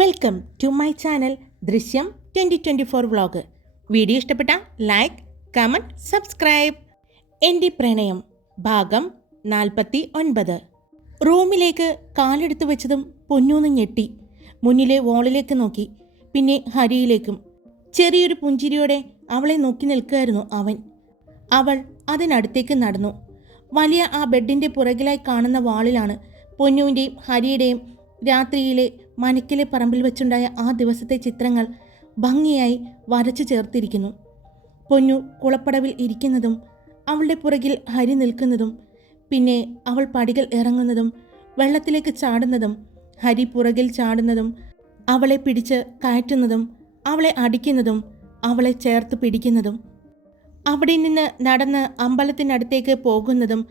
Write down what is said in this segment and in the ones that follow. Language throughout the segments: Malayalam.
വെൽക്കം ടു മൈ ചാനൽ ദൃശ്യം 2024 വ്ളോഗ്. വീഡിയോ ഇഷ്ടപ്പെട്ട ലൈക്ക്, കമൻറ്റ്, സബ്സ്ക്രൈബ്. എൻ്റെ പ്രണയം ഭാഗം 49. റൂമിലേക്ക് കാലെടുത്ത് വെച്ചതും പൊന്നൂന്ന് ഞെട്ടി. മുന്നിലെ വാളിലേക്ക് നോക്കി, പിന്നെ ഹരിയിലേക്കും. ചെറിയൊരു പുഞ്ചിരിയോടെ അവളെ നോക്കി നിൽക്കുകയായിരുന്നു അവൻ. അവൾ അതിനടുത്തേക്ക് നടന്നു. വലിയ ആ ബെഡിൻ്റെ പുറകിലായി കാണുന്ന വാളിലാണ് പൊന്നുവിൻ്റെയും ഹരിയുടെയും രാത്രിയിലെ മനക്കിലെ പറമ്പിൽ വെച്ചുണ്ടായ ആ ദിവസത്തെ ചിത്രങ്ങൾ ഭംഗിയായി വരച്ചു ചേർത്തിരിക്കുന്നു. പൊന്നു കുളപ്പടവിൽ ഇരിക്കുന്നതും അവളുടെ പുറകിൽ ഹരി നിൽക്കുന്നതും, പിന്നെ അവൾ പടികൾ ഇറങ്ങുന്നതും വെള്ളത്തിലേക്ക് ചാടുന്നതും, ഹരി പുറകിൽ ചാടുന്നതും, അവളെ പിടിച്ച് കയറ്റുന്നതും, അവളെ അടിക്കുന്നതും, അവളെ ചേർത്ത് പിടിക്കുന്നതും, അവിടെ നിന്ന് നടന്ന് അമ്പലത്തിനടുത്തേക്ക് പോകുന്നതും,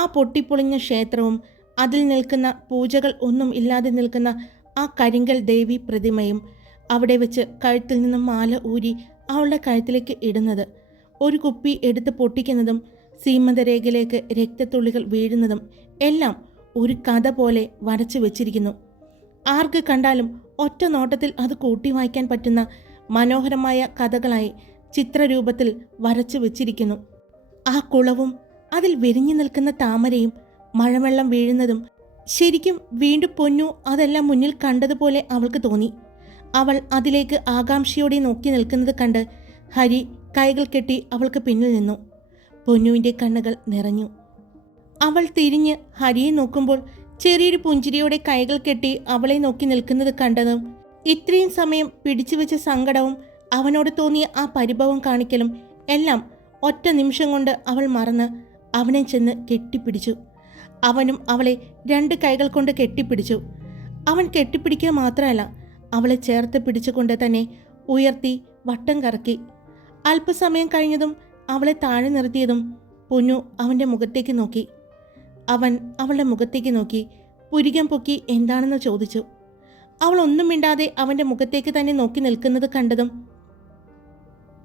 ആ പൊട്ടിപ്പൊളിഞ്ഞ ക്ഷേത്രവും അതിൽ നിൽക്കുന്ന പൂജകൾ ഒന്നും ഇല്ലാതെ നിൽക്കുന്ന ആ കരിങ്കൽ ദേവി പ്രതിമയും, അവിടെ വെച്ച് കഴുത്തിൽ നിന്നും മാല ഊരി അവളുടെ കഴുത്തിലേക്ക് ഇടുന്നത്, ഒരു കുപ്പി എടുത്ത് പൊട്ടിക്കുന്നതും സീമന്തരേഖയിലേക്ക് രക്തത്തുള്ളികൾ വീഴുന്നതും എല്ലാം ഒരു കഥ പോലെ വരച്ചു വെച്ചിരിക്കുന്നു. ആർക്ക് കണ്ടാലും ഒറ്റ നോട്ടത്തിൽ അത് കൂട്ടി വായിക്കാൻ പറ്റുന്ന മനോഹരമായ കഥകളായി ചിത്രരൂപത്തിൽ വരച്ചു വെച്ചിരിക്കുന്നു. ആ കുളവും അതിൽ വിരിഞ്ഞു നിൽക്കുന്ന താമരയും മഴവെള്ളം വീഴുന്നതും, ശരിക്കും വീണ്ടും പൊന്നു അതെല്ലാം മുന്നിൽ കണ്ടതുപോലെ അവൾക്ക് തോന്നി. അവൾ അതിലേക്ക് ആകാംക്ഷയോടെ നോക്കി നിൽക്കുന്നത് കണ്ട് ഹരി കൈകൾ കെട്ടി അവൾക്ക് പിന്നിൽ നിന്നു. പൊന്നുവിൻ്റെ കണ്ണുകൾ നിറഞ്ഞു. അവൾ തിരിഞ്ഞ് ഹരിയെ നോക്കുമ്പോൾ ചെറിയൊരു പുഞ്ചിരിയോടെ കൈകൾ കെട്ടി അവളെ നോക്കി നിൽക്കുന്നത് കണ്ടതും, ഇത്രയും സമയം പിടിച്ചു വെച്ച സങ്കടവും അവനോട് തോന്നിയ ആ പരിഭവം കാണിക്കലും എല്ലാം ഒറ്റ നിമിഷം കൊണ്ട് അവൾ മറന്ന് അവനെ ചെന്ന് കെട്ടിപ്പിടിച്ചു. അവനും അവളെ രണ്ട് കൈകൾ കൊണ്ട് കെട്ടിപ്പിടിച്ചു. അവൻ കെട്ടിപ്പിടിക്കുക മാത്രമല്ല, അവളെ ചേർത്ത് പിടിച്ചുകൊണ്ട് തന്നെ ഉയർത്തി വട്ടം കറക്കി. അല്പസമയം കഴിഞ്ഞതും അവളെ താഴെ നിർത്തിയതും പൊന്നു അവൻ്റെ മുഖത്തേക്ക് നോക്കി. അവൻ അവളുടെ മുഖത്തേക്ക് നോക്കി പുരികം പൊക്കി എന്താണെന്ന് ചോദിച്ചു. അവൾ ഒന്നും മിണ്ടാതെ അവൻ്റെ മുഖത്തേക്ക് തന്നെ നോക്കി നിൽക്കുന്നത് കണ്ടതും,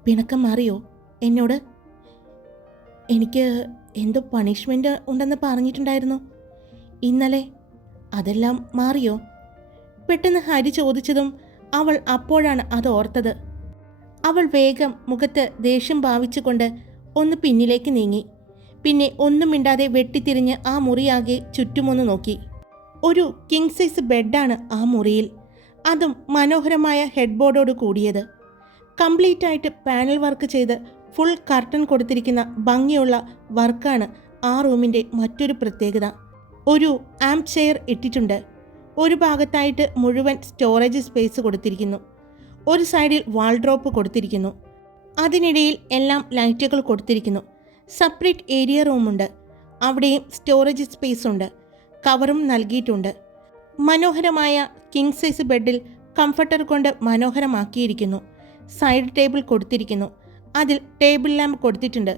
പിണക്കം മാറിയോ എന്നോട്? എനിക്ക് എന്തോ പണിഷ്മെൻ്റ് ഉണ്ടെന്ന് പറഞ്ഞിട്ടുണ്ടായിരുന്നു ഇന്നലെ, അതെല്ലാം മാറിയോ? പെട്ടെന്ന് ഹരി ചോദിച്ചതും അവൾ അപ്പോഴാണ് അത് ഓർത്തത്. അവൾ വേഗം മുഖത്ത് ദേഷ്യം ഭാവിച്ചുകൊണ്ട് ഒന്ന് പിന്നിലേക്ക് നീങ്ങി. പിന്നെ ഒന്നും മിണ്ടാതെ വെട്ടിത്തിരിഞ്ഞ് ആ മുറിയാകെ ചുറ്റുമൊന്ന് നോക്കി. ഒരു കിങ് സൈസ് ബെഡാണ് ആ മുറിയിൽ, അതും മനോഹരമായ ഹെഡ് ബോർഡോട് കൂടിയത്. കംപ്ലീറ്റ് ആയിട്ട് പാനൽ വർക്ക് ചെയ്ത് ഫുൾ കർട്ടൻ കൊടുത്തിരിക്കുന്ന ഭംഗിയുള്ള വർക്കാണ് ആ റൂമിൻ്റെ മറ്റൊരു പ്രത്യേകത. ഒരു ആംപ് ചെയർ ഇട്ടിട്ടുണ്ട്. ഒരു ഭാഗത്തായിട്ട് മുഴുവൻ സ്റ്റോറേജ് സ്പേസ് കൊടുത്തിരിക്കുന്നു. ഒരു സൈഡിൽ വാൾഡ്രോപ്പ് കൊടുത്തിരിക്കുന്നു. അതിനിടയിൽ എല്ലാം ലൈറ്റുകൾ കൊടുത്തിരിക്കുന്നു. സെപ്പറേറ്റ് ഏരിയ റൂമുണ്ട്, അവിടെയും സ്റ്റോറേജ് സ്പേസ് ഉണ്ട്. കവറും നൽകിയിട്ടുണ്ട്. മനോഹരമായ കിങ് സൈസ് ബെഡിൽ കംഫർട്ടർ കൊണ്ട് മനോഹരമാക്കിയിരിക്കുന്നു. സൈഡ് ടേബിൾ കൊടുത്തിരിക്കുന്നു. അതിൽ ടേബിൾ ലാമ്പ് കൊടുത്തിട്ടുണ്ട്.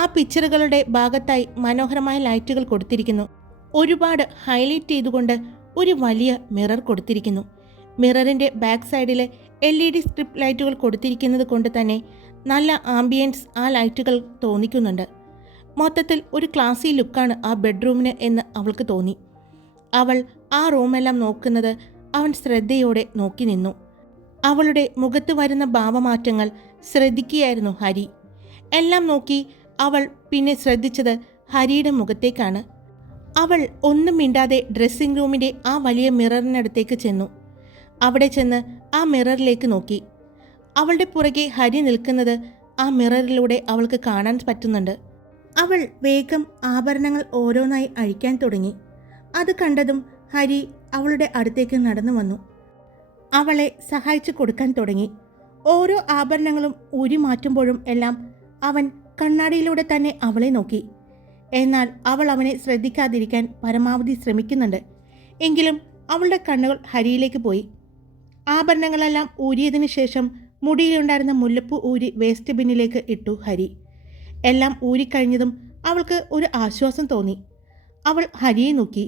ആ പിക്ചറുകളുടെ ഭാഗത്തായി മനോഹരമായ ലൈറ്റുകൾ കൊടുത്തിരിക്കുന്നു. ഒരുപാട് ഹൈലൈറ്റ് ചെയ്തുകൊണ്ട് ഒരു വലിയ മിറർ കൊടുത്തിരിക്കുന്നു. മിററിൻ്റെ ബാക്ക് സൈഡിൽ LED സ്ട്രിപ്പ് ലൈറ്റുകൾ കൊടുത്തിരിക്കുന്നത് കൊണ്ട് തന്നെ നല്ല ആംബിയൻസ് ആ ലൈറ്റുകൾ തോന്നിക്കുന്നുണ്ട്. മൊത്തത്തിൽ ഒരു ക്ലാസി ലുക്കാണ് ആ ബെഡ്റൂമിന് എന്ന് അവൾക്ക് തോന്നി. അവൾ ആ റൂമെല്ലാം നോക്കുന്നത് അവൻ ശ്രദ്ധയോടെ നോക്കി നിന്നു. അവളുടെ മുഖത്ത് വരുന്ന ഭാവമാറ്റങ്ങൾ ശ്രദ്ധിക്കുകയായിരുന്നു ഹരി. എല്ലാം നോക്കി അവൾ പിന്നെ ശ്രദ്ധിച്ചത് ഹരിയുടെ മുഖത്തേക്കാണ്. അവൾ ഒന്നും മിണ്ടാതെ ഡ്രസ്സിംഗ് റൂമിൻ്റെ ആ വലിയ മിററിനടുത്തേക്ക് ചെന്നു. അവിടെ ചെന്ന് ആ മിററിലേക്ക് നോക്കി. അവളുടെ പുറകെ ഹരി നിൽക്കുന്നത് ആ മിററിലൂടെ അവൾക്ക് കാണാൻ പറ്റുന്നുണ്ട്. അവൾ വേഗം ആഭരണങ്ങൾ ഓരോന്നായി അഴിക്കാൻ തുടങ്ങി. അത് കണ്ടതും ഹരി അവളുടെ അടുത്തേക്ക് നടന്നു വന്നു. അവളെ സഹായിച്ചു കൊടുക്കാൻ തുടങ്ങി. ഓരോ ആഭരണങ്ങളും ഊരി മാറ്റുമ്പോഴും എല്ലാം അവൻ കണ്ണാടിയിലൂടെ തന്നെ അവളെ നോക്കി. എന്നാൽ അവൾ അവനെ ശ്രദ്ധിക്കാതിരിക്കാൻ പരമാവധി ശ്രമിക്കുന്നുണ്ട്. എങ്കിലും അവളുടെ കണ്ണുകൾ ഹരിയിലേക്ക് പോയി. ആഭരണങ്ങളെല്ലാം ഊരിയതിനു ശേഷം മുടിയിലുണ്ടായിരുന്ന മുല്ലപ്പൂ ഊരി വേസ്റ്റ് ബിന്നിലേക്ക് ഇട്ടു ഹരി. എല്ലാം ഊരിക്കഴിഞ്ഞതും അവൾക്ക് ഒരു ആശ്വാസം തോന്നി. അവൾ ഹരിയെ നോക്കി.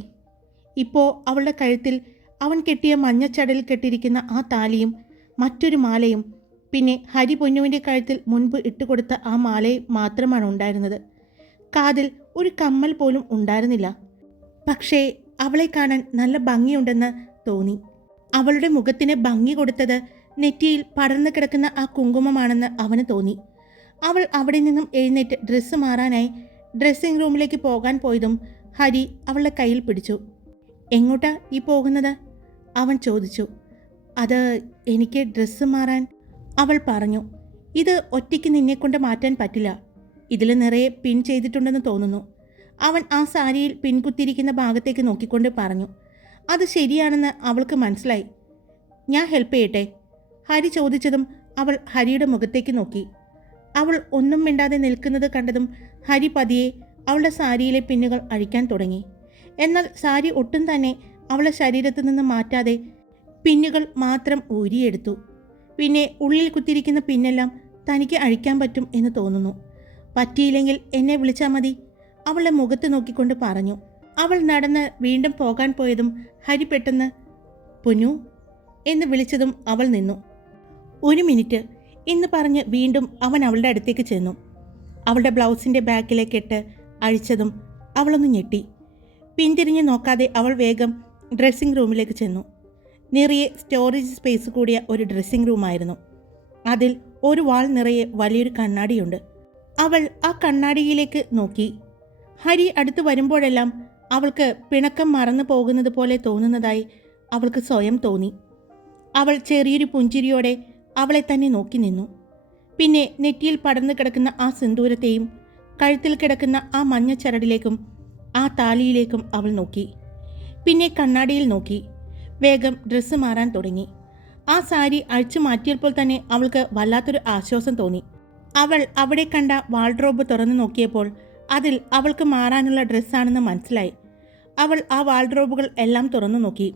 ഇപ്പോൾ അവളുടെ കഴുത്തിൽ അവൻ കെട്ടിയ മഞ്ഞച്ചടലിൽ കെട്ടിയിരിക്കുന്ന ആ താലിയും മറ്റൊരു മാലയും, പിന്നെ ഹരി പൊന്നുവിൻ്റെ കഴുത്തിൽ മുൻപ് ഇട്ടുകൊടുത്ത ആ മാലയും മാത്രമാണ് ഉണ്ടായിരുന്നത്. കാതിൽ ഒരു കമ്മൽ പോലും ഉണ്ടായിരുന്നില്ല. പക്ഷേ അവളെ കാണാൻ നല്ല ഭംഗിയുണ്ടെന്ന് തോന്നി. അവളുടെ മുഖത്തിന് ഭംഗി കൊടുത്തത് നെറ്റിയിൽ പടർന്നു കിടക്കുന്ന ആ കുങ്കുമമാണെന്ന് അവന് തോന്നി. അവൾ അവിടെ നിന്നും എഴുന്നേറ്റ് ഡ്രസ്സ് മാറാനായി ഡ്രസ്സിംഗ് റൂമിലേക്ക് പോകാൻ പോയതും ഹരി അവളുടെ കയ്യിൽ പിടിച്ചു. എങ്ങോട്ടാ ഈ പോകുന്നത്? അവൻ ചോദിച്ചു. അത് എനിക്ക് ഡ്രസ്സ് മാറാൻ, അവൾ പറഞ്ഞു. ഇത് ഒറ്റയ്ക്ക് നിന്നെക്കൊണ്ട് മാറ്റാൻ പറ്റില്ല. ഇതിൽ നിറയെ പിൻ ചെയ്തിട്ടുണ്ടെന്ന് തോന്നുന്നു. അവൻ ആ സാരിയിൽ പിൻകുത്തിയിരിക്കുന്ന ഭാഗത്തേക്ക് നോക്കിക്കൊണ്ട് പറഞ്ഞു. അത് ശരിയാണെന്ന് അവൾക്ക് മനസ്സിലായി. ഞാൻ ഹെൽപ്പ് ചെയ്യട്ടെ? ഹരി ചോദിച്ചതും അവൾ ഹരിയുടെ മുഖത്തേക്ക് നോക്കി. അവൾ ഒന്നും മിണ്ടാതെ നിൽക്കുന്നത് കണ്ടതും ഹരി പതിയെ അവളുടെ സാരിയിലെ പിന്നുകൾ അഴിക്കാൻ തുടങ്ങി. എന്നാൽ സാരി ഒട്ടും തന്നെ അവളുടെ ശരീരത്തിൽ നിന്ന് മാറ്റാതെ പിന്നുകൾ മാത്രം ഊരിയെടുത്തു. പിന്നെ ഉള്ളിൽ കുത്തിയിരിക്കുന്ന പിന്നെല്ലാം തനിക്ക് അഴിക്കാൻ പറ്റും എന്ന് തോന്നുന്നു. പറ്റിയില്ലെങ്കിൽ എന്നെ വിളിച്ചാൽ മതി, അവളുടെ മുഖത്ത് നോക്കിക്കൊണ്ട് പറഞ്ഞു. അവൾ നടന്ന് വീണ്ടും പോകാൻ പോയതും ഹരി പെട്ടെന്ന് പൊന്നു എന്ന് വിളിച്ചതും അവൾ നിന്നു. 1 മിനിറ്റ് എന്ന് പറഞ്ഞ് വീണ്ടും അവൻ അവളുടെ അടുത്തേക്ക് ചെന്നു. അവളുടെ ബ്ലൗസിൻ്റെ ബാക്കിലെ കെട്ട് അഴിച്ചതും അവളൊന്ന് ഞെട്ടി. പിന്തിരിഞ്ഞ് നോക്കാതെ അവൾ വേഗം ഡ്രസ്സിംഗ് റൂമിലേക്ക് ചെന്നു. നിറയെ സ്റ്റോറേജ് സ്പേസ് കൂടിയ ഒരു ഡ്രസ്സിംഗ് റൂമായിരുന്നു. അതിൽ ഒരു വാൾ നിറയെ വലിയൊരു കണ്ണാടിയുണ്ട്. അവൾ ആ കണ്ണാടിയിലേക്ക് നോക്കി. ഹരി അടുത്ത് വരുമ്പോഴെല്ലാം അവൾക്ക് പിണക്കം മറന്നു പോകുന്നത് പോലെ തോന്നുന്നതായി അവൾക്ക് സ്വയം തോന്നി. അവൾ ചെറിയൊരു പുഞ്ചിരിയോടെ അവളെ തന്നെ നോക്കി നിന്നു. പിന്നെ നെറ്റിയിൽ പടർന്നു കിടക്കുന്ന ആ സിന്ദൂരത്തെയും കഴുത്തിൽ കിടക്കുന്ന ആ മഞ്ഞ ചരടിലേക്കും ആ താലിയിലേക്കും അവൾ നോക്കി. പിന്നെ കണ്ണാടിയിൽ നോക്കി. വേഗം ഡ്രസ്സ് മാറാൻ തുടങ്ങി. ആ സാരി അഴിച്ചു മാറ്റിയപ്പോൾ തന്നെ അവൾക്ക് വല്ലാത്തൊരു ആശ്വാസം തോന്നി. അവൾ അവിടെ കണ്ട വാൾഡ്രോബ് തുറന്നു നോക്കിയപ്പോൾ അതിൽ അവൾക്ക് മാറാനുള്ള ഡ്രസ്സാണെന്ന് മനസ്സിലായി. അവൾ ആ വാൾഡ്രോബുകൾ എല്ലാം തുറന്നു നോക്കി.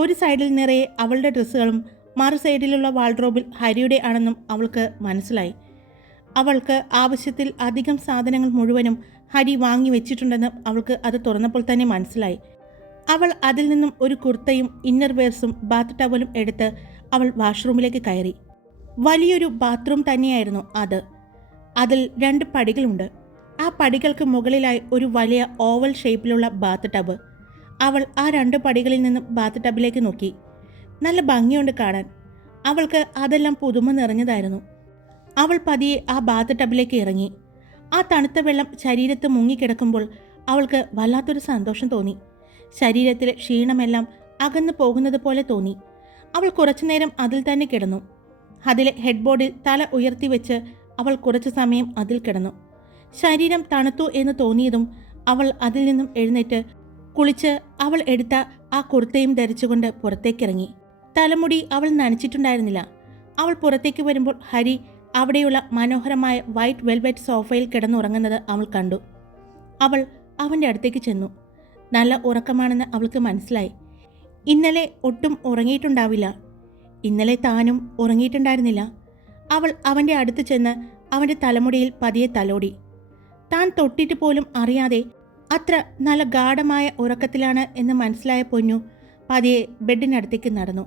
ഒരു സൈഡിൽ നിറയെ അവളുടെ ഡ്രസ്സുകളും മറു സൈഡിലുള്ള വാൾഡ്രോബിൽ ഹരിയുടെ ആണെന്നും അവൾക്ക് മനസ്സിലായി. അവൾക്ക് ആവശ്യത്തിൽ അധികം സാധനങ്ങൾ മുഴുവനും ഹരി വാങ്ങി വെച്ചിട്ടുണ്ടെന്ന് അവൾക്ക് അത് തുറന്നപ്പോൾ തന്നെ മനസ്സിലായി. അവൾ അതിൽ നിന്നും ഒരു കുർത്തയും ഇന്നർ വെയർസും ബാത്ത് ടവലും എടുത്ത് അവൾ വാഷ്റൂമിലേക്ക് കയറി. വലിയൊരു ബാത്റൂം തന്നെയായിരുന്നു അത്. അതിൽ 2 പടികളുണ്ട്. ആ പടികൾക്ക് മുകളിലായി ഒരു വലിയ ഓവൽ ഷേപ്പിലുള്ള ബാത്ത് ടബ്. അവൾ ആ 2 പടികളിൽ നിന്നും ബാത്ത് ടബിലേക്ക് നോക്കി. നല്ല ഭംഗിയുണ്ട് കാണാൻ. അവൾക്ക് അതെല്ലാം പുതുമ നിറഞ്ഞതായിരുന്നു. അവൾ പതിയെ ആ ബാത്ത് ടബിലേക്ക് ഇറങ്ങി. ആ തണുത്ത വെള്ളം ശരീരത്ത് മുങ്ങിക്കിടക്കുമ്പോൾ അവൾക്ക് വല്ലാത്തൊരു സന്തോഷം തോന്നി. ശരീരത്തിലെ ക്ഷീണമെല്ലാം അകന്നു പോകുന്നത് പോലെ തോന്നി. അവൾ കുറച്ചുനേരം അതിൽ തന്നെ കിടന്നു. അതിലെ ഹെഡ് ബോർഡിൽ തല ഉയർത്തി വെച്ച് അവൾ കുറച്ചു സമയം അതിൽ കിടന്നു. ശരീരം തണുത്തു എന്ന് തോന്നിയതും അവൾ അതിൽ നിന്നും എഴുന്നേറ്റ് കുളിച്ച് അവൾ എടുത്ത ആ കുർത്തയും ധരിച്ചുകൊണ്ട് പുറത്തേക്കിറങ്ങി. തലമുടി അവൾ നനച്ചിട്ടുണ്ടായിരുന്നില്ല. അവൾ പുറത്തേക്ക് വരുമ്പോൾ ഹരി അവിടെയുള്ള മനോഹരമായ വൈറ്റ് വെൽവെറ്റ് സോഫയിൽ കിടന്നുറങ്ങുന്നത് അവൾ കണ്ടു. അവൾ അവൻ്റെ അടുത്തേക്ക് ചെന്നു. നല്ല ഉറക്കമാണെന്ന് അവൾക്ക് മനസ്സിലായി. ഇന്നലെ ഒട്ടും ഉറങ്ങിയിട്ടുണ്ടാവില്ല. ഇന്നലെ താനും ഉറങ്ങിയിട്ടുണ്ടായിരുന്നില്ല. അവൾ അവൻ്റെ അടുത്ത് ചെന്ന് അവൻ്റെ തലമുടിയിൽ പതിയെ തലോടി. താൻ തൊട്ടിട്ട് പോലും അറിയാതെ അത്ര നല്ല ഗാഢമായ ഉറക്കത്തിലാണ് എന്ന് മനസ്സിലായ പൊന്നു പതിയെ ബെഡിനടുത്തേക്ക് നടന്നു.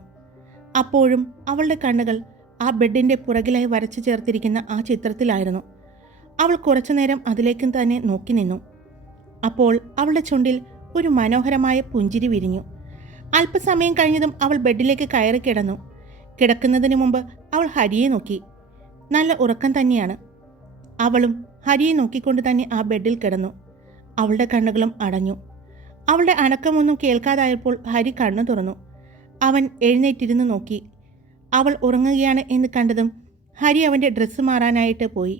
അപ്പോഴും അവളുടെ കണ്ണുകൾ ആ ബെഡിൻ്റെ പുറകിലായി വരച്ചു ചേർത്തിരിക്കുന്ന ആ ചിത്രത്തിലായിരുന്നു. അവൾ കുറച്ചുനേരം അതിലേക്കും തന്നെ നോക്കി നിന്നു. അപ്പോൾ അവളുടെ ചുണ്ടിൽ ഒരു മനോഹരമായ പുഞ്ചിരി വിരിഞ്ഞു. അല്പസമയം കഴിഞ്ഞതും അവൾ ബെഡിലേക്ക് കയറി കിടന്നു. കിടക്കുന്നതിന് മുമ്പ് അവൾ ഹരിയെ നോക്കി. നല്ല ഉറക്കം തന്നെയാണ്. അവളും ഹരിയെ നോക്കിക്കൊണ്ട് തന്നെ ആ ബെഡിൽ കിടന്നു. അവളുടെ കണ്ണുകളും അടഞ്ഞു. അവളുടെ അനക്കമൊന്നും കേൾക്കാതായപ്പോൾ ഹരി കണ്ണു തുറന്നു. അവൻ എഴുന്നേറ്റിരുന്ന് നോക്കി. അവൾ ഉറങ്ങുകയാണ് എന്ന് കണ്ടതും ഹരി അവൻ്റെ ഡ്രസ്സ് മാറാനായിട്ട് പോയി.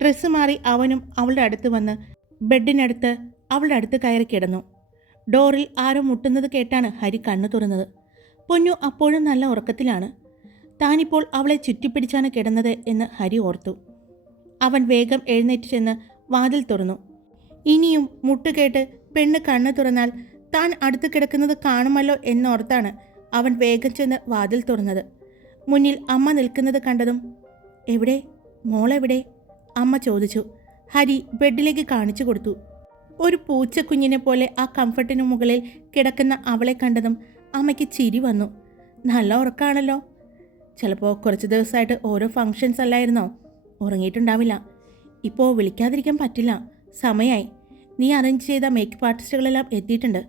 ഡ്രസ്സ് മാറി അവനും അവളുടെ അടുത്ത് വന്ന് ബെഡിനടുത്ത് അവളുടെ അടുത്ത് കയറി കിടന്നു. ഡോറിൽ ആരോ മുട്ടുന്നത് കേട്ടാണ് ഹരി കണ്ണു തുറന്നത്. പൊന്നു അപ്പോഴും നല്ല ഉറക്കത്തിലാണ്. താനിപ്പോൾ അവളെ ചുറ്റിപ്പിടിച്ചാണ് കിടന്നത് എന്ന് ഹരി ഓർത്തു. അവൻ വേഗം എഴുന്നേറ്റ് ചെന്ന് വാതിൽ തുറന്നു. ഇനിയും മുട്ടുകേട്ട് പെണ്ണ് കണ്ണു തുറന്നാൽ താൻ അടുത്ത് കിടക്കുന്നത് കാണുമല്ലോ എന്നോർത്താണ് അവൻ വേഗം ചെന്ന് വാതിൽ തുറന്നത്. മുന്നിൽ അമ്മ നിൽക്കുന്നത് കണ്ടതും എവിടെ മോളെവിടെ അമ്മ ചോദിച്ചു. ഹരി ബെഡിലേക്ക് കാണിച്ചു കൊടുത്തു. ഒരു പൂച്ചക്കുഞ്ഞിനെ പോലെ ആ കംഫർട്ടിന് മുകളിൽ കിടക്കുന്ന അവളെ കണ്ടതും അമ്മയ്ക്ക് ചിരി വന്നു. നല്ല ഉറക്കമാണല്ലോ. ചിലപ്പോൾ കുറച്ച് ദിവസമായിട്ട് ഓരോ ഫങ്ഷൻസ് അല്ലായിരുന്നോ? ഉറങ്ങിയിട്ടുണ്ടാവില്ല. ഇപ്പോൾ വിളിക്കാതിരിക്കാൻ പറ്റില്ല. സമയമായി. നീ അറേഞ്ച് ചെയ്ത മേക്കപ്പ് ആർട്ടിസ്റ്റുകളെല്ലാം എത്തിയിട്ടുണ്ട്.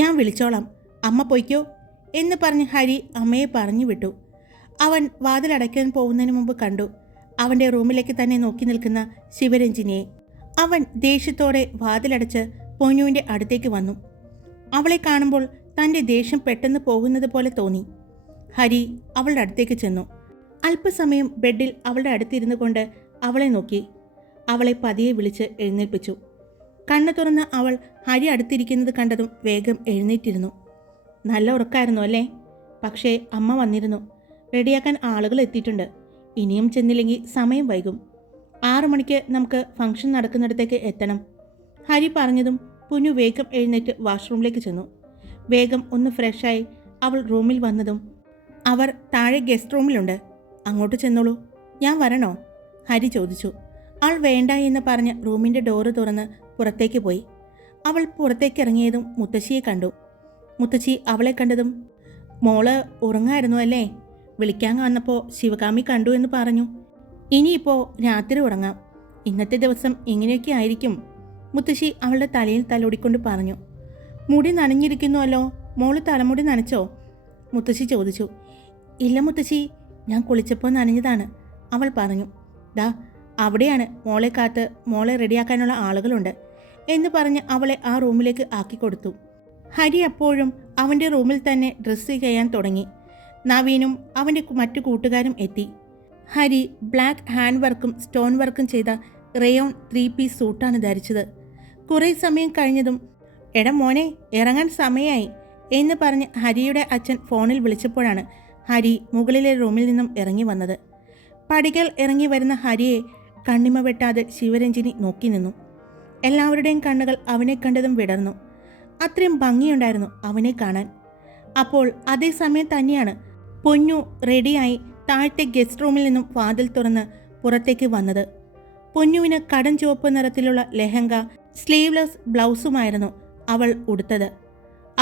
ഞാൻ വിളിച്ചോളാം. അമ്മ പോയിക്കോ. എന്ന് പറഞ്ഞ് ഹരി അമ്മയെ പറഞ്ഞു വിട്ടു. അവൻ വാതിലടയ്ക്കാൻ പോകുന്നതിന് മുമ്പ് കണ്ടു അവൻ്റെ റൂമിലേക്ക് തന്നെ നോക്കി നിൽക്കുന്ന ശിവരഞ്ജിനിയെ. അവൻ ദേഷ്യത്തോടെ വാതിലടച്ച് പൊന്നുവിൻ്റെ അടുത്തേക്ക് വന്നു. അവളെ കാണുമ്പോൾ തൻ്റെ ദേഷ്യം പെട്ടെന്ന് പോകുന്നത് പോലെ തോന്നി. ഹരി അവളുടെ അടുത്തേക്ക് ചെന്നു. അല്പസമയം ബെഡിൽ അവളുടെ അടുത്തിരുന്നു കൊണ്ട് അവളെ നോക്കി. അവളെ പതിയെ വിളിച്ച് എഴുന്നേൽപ്പിച്ചു. കണ്ണു തുറന്ന് അവൾ ഹരി അടുത്തിരിക്കുന്നത് കണ്ടതും വേഗം എഴുന്നേറ്റിരുന്നു. നല്ല ഉറക്കായിരുന്നു അല്ലേ? പക്ഷേ അമ്മ വന്നിരുന്നു. റെഡിയാക്കാൻ ആളുകൾ എത്തിയിട്ടുണ്ട്. ഇനിയും ചെന്നില്ലെങ്കിൽ സമയം വൈകും. 6 മണിക്ക് നമുക്ക് ഫംഗ്ഷൻ നടക്കുന്നിടത്തേക്ക് എത്തണം. ഹരി പറഞ്ഞതും പുനു വേഗം എഴുന്നേറ്റ് വാഷ്റൂമിലേക്ക് ചെന്നു. വേഗം ഒന്ന് ഫ്രഷായി അവൾ റൂമിൽ വന്നതും, അവർ താഴെ ഗസ്റ്റ് റൂമിലുണ്ട്, അങ്ങോട്ട് ചെന്നോളൂ. ഞാൻ വരണോ? ഹരി ചോദിച്ചു. അവൾ വേണ്ട എന്ന് പറഞ്ഞ് റൂമിൻ്റെ ഡോറ് തുറന്ന് പുറത്തേക്ക് പോയി. അവൾ പുറത്തേക്ക് ഇറങ്ങിയതും മുത്തശ്ശിയെ കണ്ടു. മുത്തശ്ശി അവളെ കണ്ടതും, മോള് ഉറങ്ങായിരുന്നു അല്ലേ? വിളിക്കാൻ വന്നപ്പോൾ ശിവകാമി കണ്ടു എന്ന് പറഞ്ഞു. ഇനിയിപ്പോൾ രാത്രി ഉറങ്ങാം. ഇന്നത്തെ ദിവസം ഇങ്ങനെയൊക്കെ ആയിരിക്കും. മുത്തശ്ശി അവളുടെ തലയിൽ തലോടിക്കൊണ്ട് പറഞ്ഞു. മുടി നനഞ്ഞിരിക്കുന്നുവല്ലോ, മോള് തലമുടി നനച്ചോ? മുത്തശ്ശി ചോദിച്ചു. ഇല്ല മുത്തശ്ശി, ഞാൻ കുളിച്ചപ്പോൾ നനഞ്ഞതാണ്, അവൾ പറഞ്ഞു. ദാ അവിടെയാണ് മോളെ കാത്ത്, മോളെ റെഡിയാക്കാനുള്ള ആളുകളുണ്ട് എന്ന് പറഞ്ഞ് അവളെ ആ റൂമിലേക്ക് ആക്കിക്കൊടുത്തു. ഹരി അപ്പോഴും അവൻ്റെ റൂമിൽ തന്നെ ഡ്രസ്സ് ചെയ്യാൻ തുടങ്ങി. നവീനും അവൻ്റെ മറ്റു കൂട്ടുകാരും എത്തി. ഹരി ബ്ലാക്ക് ഹാൻഡ് വർക്കും സ്റ്റോൺ വർക്കും ചെയ്ത റേയോൺ 3 പീസ് സൂട്ടാണ് ധരിച്ചത്. കുറേ സമയം കഴിഞ്ഞതും, എടാ മോനെ, ഇറങ്ങാൻ സമയമായി എന്ന് പറഞ്ഞ് ഹരിയുടെ അച്ഛൻ ഫോണിൽ വിളിച്ചപ്പോഴാണ് ഹരി മുകളിലെ റൂമിൽ നിന്നും ഇറങ്ങി വന്നത്. പടികൾ ഇറങ്ങി വരുന്ന ഹരിയെ കണ്ണിമ വെട്ടാതെ ശിവരഞ്ജിനി നോക്കി നിന്നു. എല്ലാവരുടെയും കണ്ണുകൾ അവനെ കണ്ടതും വിടർന്നു. അത്രയും ഭംഗിയുണ്ടായിരുന്നു അവനെ കാണാൻ. അപ്പോൾ അതേസമയം തന്നെയാണ് പൊന്നു റെഡിയായി താഴത്തെ ഗസ്റ്റ് റൂമിൽ നിന്നും വാതിൽ തുറന്ന് പുറത്തേക്ക് വന്നത്. പൊന്നുവിന് കടം ചുവപ്പ് നിറത്തിലുള്ള ലെഹങ്ക സ്ലീവ്ലെസ് ബ്ലൗസുമായിരുന്നു അവൾ ഉടുത്തത്.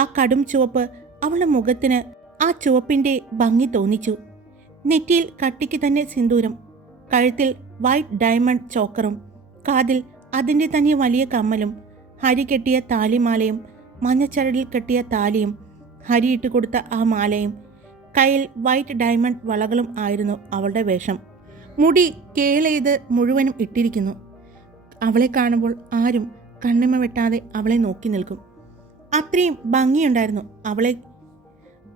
ആ കടും ചുവപ്പ് അവളുടെ മുഖത്തിന് ആ ചുവപ്പിൻ്റെ ഭംഗി തോന്നിച്ചു. നെറ്റിയിൽ കട്ടിക്ക് തന്നെ സിന്ദൂരം, കഴുത്തിൽ വൈറ്റ് ഡയമണ്ട് ചോക്കറും, കാതിൽ അതിൻ്റെ തന്നെ വലിയ കമ്മലും, ഹരി കെട്ടിയ താലിമാലയും, മഞ്ഞച്ചരടിൽ കെട്ടിയ താലിയും, ഹരി ഇട്ട് കൊടുത്ത ആ മാലയും, കയ്യിൽ വൈറ്റ് ഡയമണ്ട് വളകളും ആയിരുന്നു അവളുടെ വേഷം. മുടി കേളെയ്ത് മുഴുവനും ഇട്ടിരിക്കുന്നു. അവളെ കാണുമ്പോൾ ആരും കണ്ണിമ വെട്ടാതെ അവളെ നോക്കി നിൽക്കും. അത്രയും ഭംഗിയുണ്ടായിരുന്നു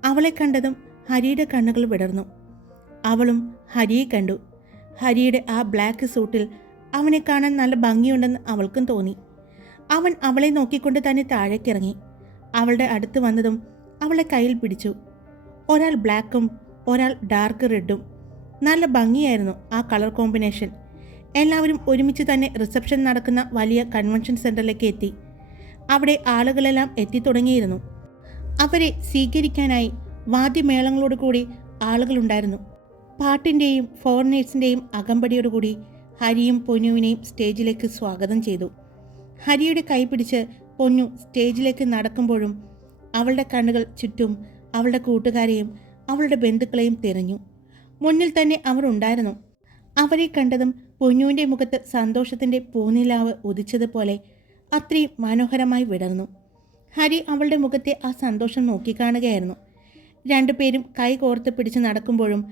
അവളെ കണ്ടതും ഹരിയുടെ കണ്ണുകൾ വിടർന്നു. അവളും ഹരിയെ കണ്ടു. ഹരിയുടെ ആ ബ്ലാക്ക് സൂട്ടിൽ അവനെ കാണാൻ നല്ല ഭംഗിയുണ്ടെന്ന് അവൾക്കും തോന്നി. അവൻ അവളെ നോക്കിക്കൊണ്ട് തന്നെ താഴേക്കിറങ്ങി. അവളുടെ അടുത്ത് വന്നതും അവളെ കയ്യിൽ പിടിച്ചു. ഒരാൾ ബ്ലാക്കും ഒരാൾ ഡാർക്ക് റെഡും. നല്ല ഭംഗിയായിരുന്നു ആ കളർ കോമ്പിനേഷൻ. എല്ലാവരും ഒരുമിച്ച് തന്നെ റിസപ്ഷൻ നടക്കുന്ന വലിയ കൺവെൻഷൻ സെൻറ്ററിലേക്ക് എത്തി. അവിടെ ആളുകളെല്ലാം എത്തിത്തുടങ്ങിയിരുന്നു. അവരെ സ്വീകരിക്കാനായി വാദ്യമേളങ്ങളോട് കൂടി ആളുകളുണ്ടായിരുന്നു. പാട്ടിൻ്റെയും ഫോറിനേഴ്സിൻ്റെയും അകമ്പടിയോടുകൂടി ഹരിയും പൊന്നുവിനെയും സ്റ്റേജിലേക്ക് സ്വാഗതം ചെയ്തു. ഹരിയുടെ കൈ പിടിച്ച് പൊന്നു സ്റ്റേജിലേക്ക് നടക്കുമ്പോഴും അവളുടെ കണ്ണുകൾ ചുറ്റും അവളുടെ കൂട്ടുകാരെയും അവളുടെ ബന്ധുക്കളെയും തിരഞ്ഞു. മുന്നിൽ തന്നെ അവർ ഉണ്ടായിരുന്നു. അവരെ കണ്ടതും പൊന്നുവിൻ്റെ മുഖത്ത് സന്തോഷത്തിൻ്റെ പൂനിലാവ് ഉദിച്ചതുപോലെ അത്രയും മനോഹരമായി വിടർന്നു. ഹരി അവളുടെ മുഖത്തെ ആ സന്തോഷം നോക്കിക്കാണുകയായിരുന്നു. രണ്ടുപേരും കൈ കോർത്ത് പിടിച്ച് നടക്കുമ്പോഴും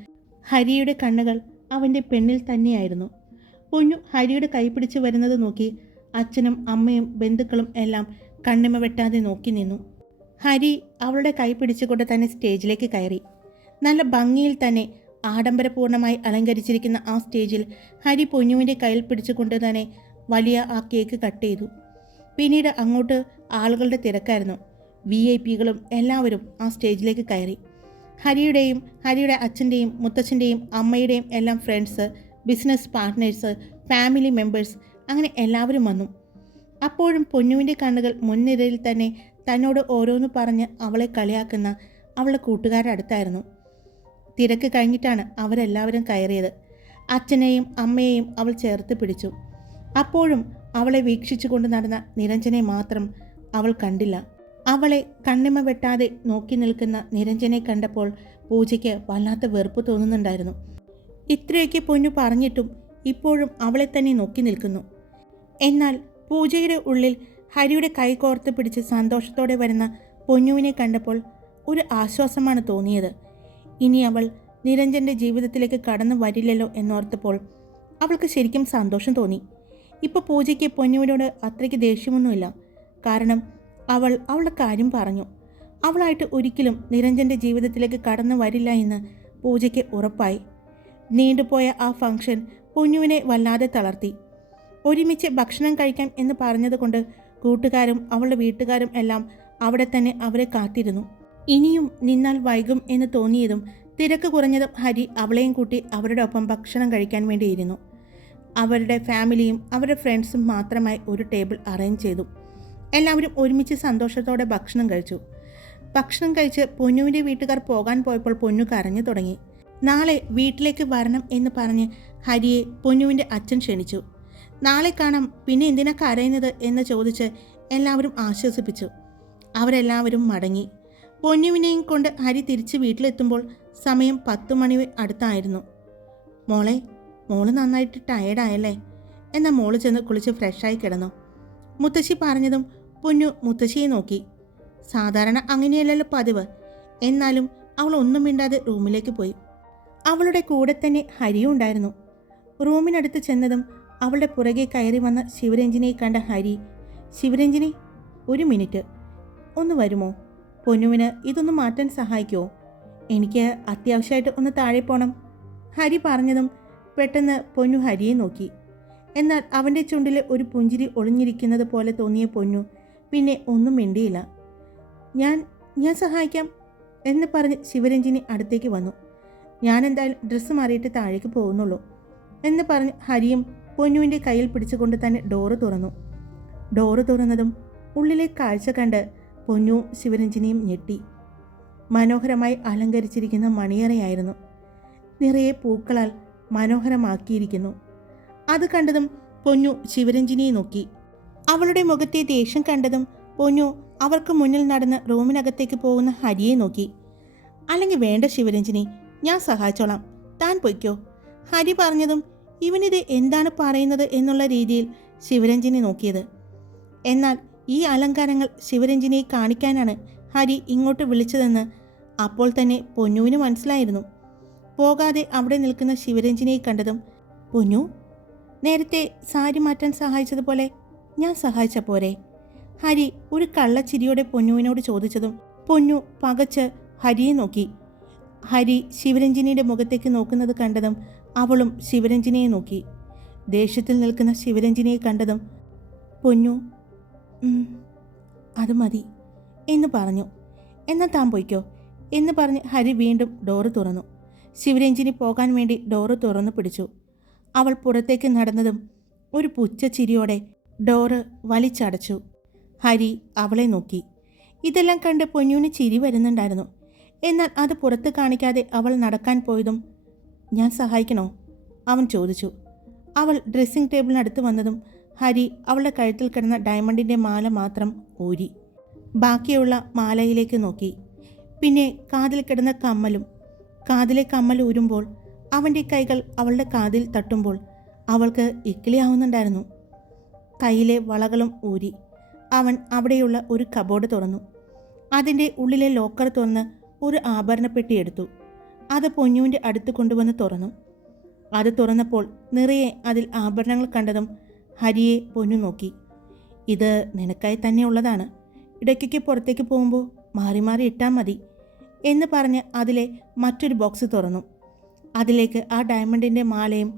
ഹരിയുടെ കണ്ണുകൾ അവൻ്റെ പെണ്ണിൽ തന്നെയായിരുന്നു. പൊന്നു ഹരിയുടെ കൈ പിടിച്ച് വരുന്നത് നോക്കി അച്ഛനും അമ്മയും ബന്ധുക്കളും എല്ലാം കണ്ണിമ വെട്ടാതെ നോക്കി നിന്നു. ഹരി അവളുടെ കൈ പിടിച്ചുകൊണ്ട് തന്നെ സ്റ്റേജിലേക്ക് കയറി. നല്ല ഭംഗിയിൽ തന്നെ ആഡംബരപൂർണ്ണമായി അലങ്കരിച്ചിരിക്കുന്ന ആ സ്റ്റേജിൽ ഹരി പൊന്നുവിൻ്റെ കയ്യിൽ പിടിച്ചുകൊണ്ട് തന്നെ വലിയ ആ കേക്ക് കട്ട് ചെയ്തു. പിന്നീട് അങ്ങോട്ട് ആളുകളുടെ തിരക്കായിരുന്നു. VIP-കളും എല്ലാവരും ആ സ്റ്റേജിലേക്ക് കയറി. ഹരിയുടെയും ഹരിയുടെ അച്ഛൻ്റെയും മുത്തച്ഛൻ്റെയും അമ്മയുടെയും എല്ലാം friends, business partners, family members, അങ്ങനെ എല്ലാവരും വന്നു. അപ്പോഴും പൊന്നുവിൻ്റെ കണ്ണുകൾ മുൻനിരയിൽ തന്നെ തന്നോട് ഓരോന്ന് പറഞ്ഞ് അവളെ കളിയാക്കുന്ന അവളുടെ കൂട്ടുകാരുടെ അടുത്തായിരുന്നു. തിരക്ക് കഴിഞ്ഞിട്ടാണ് അവരെല്ലാവരും കയറിയത്. അച്ഛനെയും അമ്മയെയും അവൾ ചേർത്ത് പിടിച്ചു. അപ്പോഴും അവളെ വീക്ഷിച്ചു കൊണ്ട് നടന്ന നിരഞ്ജനെ മാത്രം അവൾ കണ്ടില്ല. അവളെ കണ്ണിമ വെട്ടാതെ നോക്കി നിൽക്കുന്ന നിരഞ്ജനെ കണ്ടപ്പോൾ പൂജയ്ക്ക് വല്ലാത്ത വെറുപ്പ് തോന്നുന്നുണ്ടായിരുന്നു. ഇത്രയൊക്കെ പൊന്നു പറഞ്ഞിട്ടും ഇപ്പോഴും അവളെ തന്നെ നോക്കി നിൽക്കുന്നു. എന്നാൽ പൂജയുടെ ഉള്ളിൽ ഹരിയുടെ കൈ കോർത്ത് പിടിച്ച് സന്തോഷത്തോടെ വരുന്ന പൊന്നുവിനെ കണ്ടപ്പോൾ ഒരു ആശ്വാസമാണ് തോന്നിയത്. ഇനി അവൾ നിരഞ്ജൻ്റെ ജീവിതത്തിലേക്ക് കടന്നു വരില്ലല്ലോ എന്നോർത്തപ്പോൾ അവൾക്ക് ശരിക്കും സന്തോഷം തോന്നി. ഇപ്പോൾ പൂജയ്ക്ക് പൊന്നുവിനോട് അത്രയ്ക്ക് ദേഷ്യമൊന്നുമില്ല. കാരണം അവൾ അവളുടെ കാര്യം പറഞ്ഞു. അവളായിട്ട് ഒരിക്കലും നിരഞ്ജൻ്റെ ജീവിതത്തിലേക്ക് കടന്നു വരില്ല എന്ന് പൂജയ്ക്ക് ഉറപ്പായി. നീണ്ടുപോയ ആ ഫംഗ്ഷൻ പൊന്നുവിനെ വല്ലാതെ തളർത്തി. ഒരുമിച്ച് ഭക്ഷണം കഴിക്കാം എന്ന് പറഞ്ഞതുകൊണ്ട് കൂട്ടുകാരും അവളുടെ വീട്ടുകാരും എല്ലാം അവിടെ തന്നെ അവരെ കാത്തിരുന്നു. ഇനിയും നിന്നാൽ വൈകും എന്ന് തോന്നിയതും തിരക്ക് കുറഞ്ഞതും ഹരി അവളെയും കൂട്ടി അവരുടെ ഒപ്പം ഭക്ഷണം കഴിക്കാൻ വേണ്ടിയിരുന്നു. അവരുടെ ഫാമിലിയും അവരുടെ ഫ്രണ്ട്സും മാത്രമായി ഒരു ടേബിൾ അറേഞ്ച് ചെയ്തു. എല്ലാവരും ഒരുമിച്ച് സന്തോഷത്തോടെ ഭക്ഷണം കഴിച്ചു. ഭക്ഷണം കഴിച്ച് പൊന്നുവിൻ്റെ വീട്ടുകാർ പോകാൻ പോയപ്പോൾ പൊന്നു കരഞ്ഞു തുടങ്ങി. നാളെ വീട്ടിലേക്ക് വരണം എന്ന് പറഞ്ഞ് ഹരിയെ പൊന്നുവിൻ്റെ അച്ഛൻ ക്ഷണിച്ചു. നാളെ കാണാം, പിന്നെ എന്തിനാ കരയുന്നത് എന്ന് ചോദിച്ച് എല്ലാവരും ആശ്വസിപ്പിച്ചു. അവരെല്ലാവരും മടങ്ങി. പൊന്നുവിനെയും കൊണ്ട് ഹരി തിരിച്ച് വീട്ടിലെത്തുമ്പോൾ സമയം 10 മണി അടുത്തായിരുന്നു. മോള് നന്നായിട്ട് ടയേർഡായല്ലേ? എന്നാൽ മോള് ചെന്ന് കുളിച്ച് ഫ്രഷായി കിടന്നു. മുത്തശ്ശി പറഞ്ഞതും പൊന്നു മുത്തശ്ശിയെ നോക്കി. സാധാരണ അങ്ങനെയല്ലല്ലോ പതിവ്. എന്നാലും അവൾ ഒന്നും മിണ്ടാതെ റൂമിലേക്ക് പോയി. അവളുടെ കൂടെ തന്നെ ഹരിയും ഉണ്ടായിരുന്നു. റൂമിനടുത്ത് ചെന്നതും അവളുടെ പുറകെ കയറി വന്ന ശിവരഞ്ജിനെ കണ്ട ഹരി, ശിവരഞ്ജിനി, 1 മിനിറ്റ് ഒന്ന് വരുമോ? പൊന്നുവിന് ഇതൊന്ന് മാറ്റാൻ സഹായിക്കുമോ? എനിക്ക് അത്യാവശ്യമായിട്ട് ഒന്ന് താഴെ പോകണം. ഹരി പറഞ്ഞതും പെട്ടെന്ന് പൊന്നു ഹരിയെ നോക്കി. എന്നാൽ അവൻ്റെ ചുണ്ടിൽ ഒരു പുഞ്ചിരി ഒളിഞ്ഞിരിക്കുന്നത് പോലെ തോന്നിയ പൊന്നു പിന്നെ ഒന്നും മിണ്ടിയില്ല. ഞാൻ സഹായിക്കാം എന്ന് പറഞ്ഞ് ശിവരഞ്ജിനി അടുത്തേക്ക് വന്നു. ഞാൻ എന്തായാലും ഡ്രസ്സ് മാറിയിട്ട് താഴേക്ക് പോകുന്നുള്ളൂ എന്ന് പറഞ്ഞ് ഹരിയും പൊന്നുവിൻ്റെ കയ്യിൽ പിടിച്ചുകൊണ്ട് തന്നെ ഡോറ് തുറന്നു. ഡോറ് തുറന്നതും ഉള്ളിലെ കാഴ്ച കണ്ട് പൊന്നുവും ശിവരഞ്ജിനിയും ഞെട്ടി. മനോഹരമായി അലങ്കരിച്ചിരിക്കുന്ന മണിയറയായിരുന്നു. നിറയെ പൂക്കളാൽ മനോഹരമാക്കിയിരിക്കുന്നു. അത് കണ്ടതും പൊന്നു ശിവരഞ്ജിനിയെ നോക്കി. അവളുടെ മുഖത്തെ ദേഷ്യം കണ്ടതും പൊന്നു അവർക്ക് മുന്നിൽ നടന്ന് റൂമിനകത്തേക്ക് പോകുന്ന ഹരിയെ നോക്കി. അല്ലെങ്കിൽ വേണ്ട ശിവരഞ്ജിനി, ഞാൻ സഹായിച്ചോളാം, താൻ പൊയ്ക്കോ. ഹരി പറഞ്ഞതും ഇവനിത് എന്താണ് പറയുന്നത് എന്നുള്ള രീതിയിൽ ശിവരഞ്ജിനി നോക്കിയത്. എന്നാൽ ഈ അലങ്കാരങ്ങൾ ശിവരഞ്ജിനിയെ കാണിക്കാനാണ് ഹരി ഇങ്ങോട്ട് വിളിച്ചതെന്ന് അപ്പോൾ തന്നെ പൊന്നുവിന് മനസ്സിലായിരുന്നു. പോകാതെ അവിടെ നിൽക്കുന്ന ശിവരഞ്ജിനിയെ കണ്ടതും, പൊന്നു, നേരത്തെ സാരി മാറ്റാൻ സഹായിച്ചതുപോലെ ഞാൻ സഹായിച്ച പോരെ? ഹരി ഒരു കള്ളച്ചിരിയോടെ പൊന്നുവിനോട് ചോദിച്ചതും പൊന്നു പകച്ച് ഹരിയെ നോക്കി. ഹരി ശിവരഞ്ജിനിയുടെ മുഖത്തേക്ക് നോക്കുന്നത് കണ്ടതും അവളും ശിവരഞ്ജിനിയെ നോക്കി. ദേഷ്യത്തിൽ നിൽക്കുന്ന ശിവരഞ്ജിനിയെ കണ്ടതും പൊന്നു അത് മതി എന്ന് പറഞ്ഞു. എന്നാൽ താൻ പോയിക്കോ എന്ന് പറഞ്ഞ് ഹരി വീണ്ടും ഡോറ് തുറന്നു. ശിവരഞ്ജിനി പോകാൻ വേണ്ടി ഡോറ് തുറന്നു പിടിച്ചു. അവൾ പുറത്തേക്ക് നടന്നതും ഒരു പുച്ഛച്ചിരിയോടെ ഡോറ് വലിച്ചടച്ചു. ഹരി അവളെ നോക്കി. ഇതെല്ലാം കണ്ട് പൊന്നുവിന് ചിരി വരുന്നുണ്ടായിരുന്നു. എന്നാൽ അത് പുറത്ത് കാണിക്കാതെ അവൾ നടക്കാൻ പോയതും ഞാൻ സഹായിക്കണോ? അവൻ ചോദിച്ചു. അവൾ ഡ്രസ്സിംഗ് ടേബിളിനടുത്ത് വന്നതും ഹരി അവളുടെ കഴുത്തിൽ കിടന്ന ഡയമണ്ടിൻ്റെ മാല മാത്രം ഊരി. ബാക്കിയുള്ള മാലയിലേക്ക് നോക്കി. പിന്നെ കാതിൽ കിടന്ന കമ്മലും. കാതിലെ കമ്മൽ ഊരുമ്പോൾ അവൻ്റെ കൈകൾ അവളുടെ കാതിൽ തട്ടുമ്പോൾ അവൾക്ക് ഇക്കിളിയാവുന്നുണ്ടായിരുന്നു. കയ്യിലെ വളകളും ഊരി. അവൻ അവിടെയുള്ള ഒരു കബോർഡ് തുറന്നു. അതിൻ്റെ ഉള്ളിലെ ലോക്കർ തുറന്ന് ഒരു ആഭരണപ്പെട്ടി എടുത്തു. അത് പൊന്നുവിൻ്റെ അടുത്ത് കൊണ്ടുവന്ന് തുറന്നു. അത് തുറന്നപ്പോൾ നിറയെ അതിൽ ആഭരണങ്ങൾ കണ്ടതും ഹരിയെ പൊന്നു നോക്കി. ഇത് നിനക്കായി തന്നെ ഉള്ളതാണ്. ഇടയ്ക്കൊക്കെ പുറത്തേക്ക് പോകുമ്പോൾ മാറി മാറി ഇട്ടാൽ മതി എന്ന് പറഞ്ഞ് അതിലെ മറ്റൊരു ബോക്സ് തുറന്നു. അതിലേക്ക് ആ ഡയമണ്ടിൻ്റെ മാലയും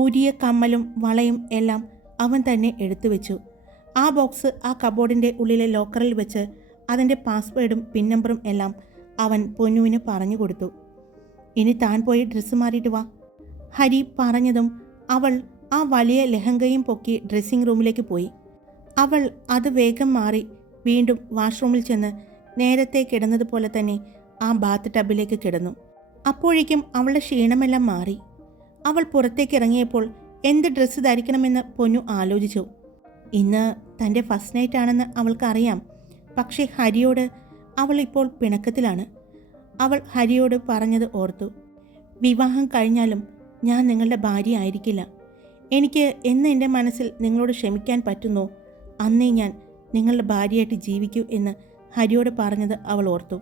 ഊരിയ കമ്മലും വളയും എല്ലാം അവൻ തന്നെ എടുത്തു വെച്ചു. ആ ബോക്സ് ആ കബോർഡിൻ്റെ ഉള്ളിലെ ലോക്കറിൽ വെച്ച് അതിൻ്റെ പാസ്വേഡും പിൻ നമ്പറും എല്ലാം അവൻ പൊന്നുവിന് പറഞ്ഞു കൊടുത്തു. ഇനി താൻ പോയി ഡ്രസ്സ് മാറിയിട്ട് വാ. ഹരി പറഞ്ഞതും അവൾ ആ വലിയ ലെഹങ്കയും പൊക്കി ഡ്രസ്സിംഗ് റൂമിലേക്ക് പോയി. അവൾ അത് വേഗം മാറി വീണ്ടും വാഷ്റൂമിൽ ചെന്ന് നേരത്തെ കിടന്നതുപോലെ തന്നെ ആ ബാത്ത് ടബിലേക്ക് കിടന്നു. അപ്പോഴേക്കും അവളുടെ ക്ഷീണമെല്ലാം മാറി. അവൾ പുറത്തേക്ക് ഇറങ്ങിയപ്പോൾ എന്ത് ഡ്രസ്സ് ധരിക്കണമെന്ന് പൊന്നു ആലോചിച്ചു. ഇന്ന് തൻ്റെ ഫസ്റ്റ് നൈറ്റ് ആണെന്ന് അവൾക്കറിയാം. പക്ഷേ ഹരിയോട് അവൾ ഇപ്പോൾ പിണക്കത്തിലാണ്. അവൾ ഹരിയോട് പറഞ്ഞത് ഓർത്തു. വിവാഹം കഴിഞ്ഞാലും ഞാൻ നിങ്ങളുടെ ഭാര്യ ആയിരിക്കില്ല. എനിക്ക് എന്ന് എൻ്റെ മനസ്സിൽ നിങ്ങളോട് ക്ഷമിക്കാൻ പറ്റുന്നോ അന്നേ ഞാൻ നിങ്ങളുടെ ഭാര്യയായിട്ട് ജീവിക്കൂ എന്ന് ഹരിയോട് പറഞ്ഞത് അവൾ ഓർത്തു.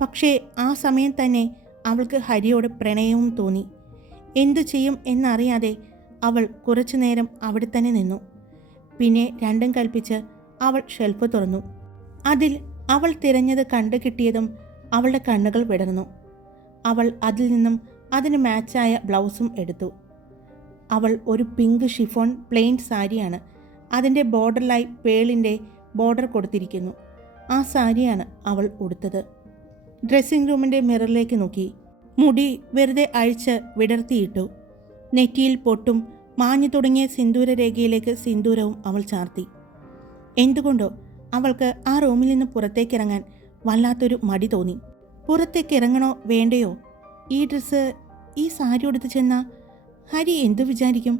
പക്ഷേ ആ സമയം തന്നെ അവൾക്ക് ഹരിയോട് പ്രണയവും തോന്നി. എന്തു ചെയ്യും എന്നറിയാതെ അവൾ കുറച്ചു നേരം അവിടെ തന്നെ നിന്നു. പിന്നെ രണ്ടും കൽപ്പിച്ച് അവൾ ഷെൽഫ് തുറന്നു. അതിൽ അവൾ തിരഞ്ഞത് കണ്ടു കിട്ടിയതും അവളുടെ കണ്ണുകൾ വിടർന്നു. അവൾ അതിൽ നിന്നും അതിന് മാച്ചായ ബ്ലൗസും എടുത്തു. അവൾ ഒരു പിങ്ക് ഷിഫോൺ പ്ലെയിൻ സാരിയാണ്. അതിൻ്റെ ബോർഡറിലായി പേളിൻ്റെ ബോർഡർ കൊടുത്തിരിക്കുന്നു. ആ സാരിയാണ് അവൾ ഉടുത്തത്. ഡ്രസ്സിംഗ് റൂമിൻ്റെ മിററിലേക്ക് നോക്കി. മുടി വെറുതെ അഴിച്ച് വിടർത്തിയിട്ടു. നെറ്റിയിൽ പൊട്ടും മാഞ്ഞു തുടങ്ങിയ സിന്ദൂരരേഖയിലേക്ക് സിന്ദൂരവും അവൾ ചാർത്തി. എന്തുകൊണ്ടോ അവൾക്ക് ആ റൂമിൽ നിന്ന് പുറത്തേക്കിറങ്ങാൻ വല്ലാത്തൊരു മടി തോന്നി. പുറത്തേക്ക് ഇറങ്ങണോ വേണ്ടയോ? ഈ ഡ്രസ്സ്, ഈ സാരി ഉടുത്ത് ചെന്നാൽ ഹരി എന്തു വിചാരിക്കും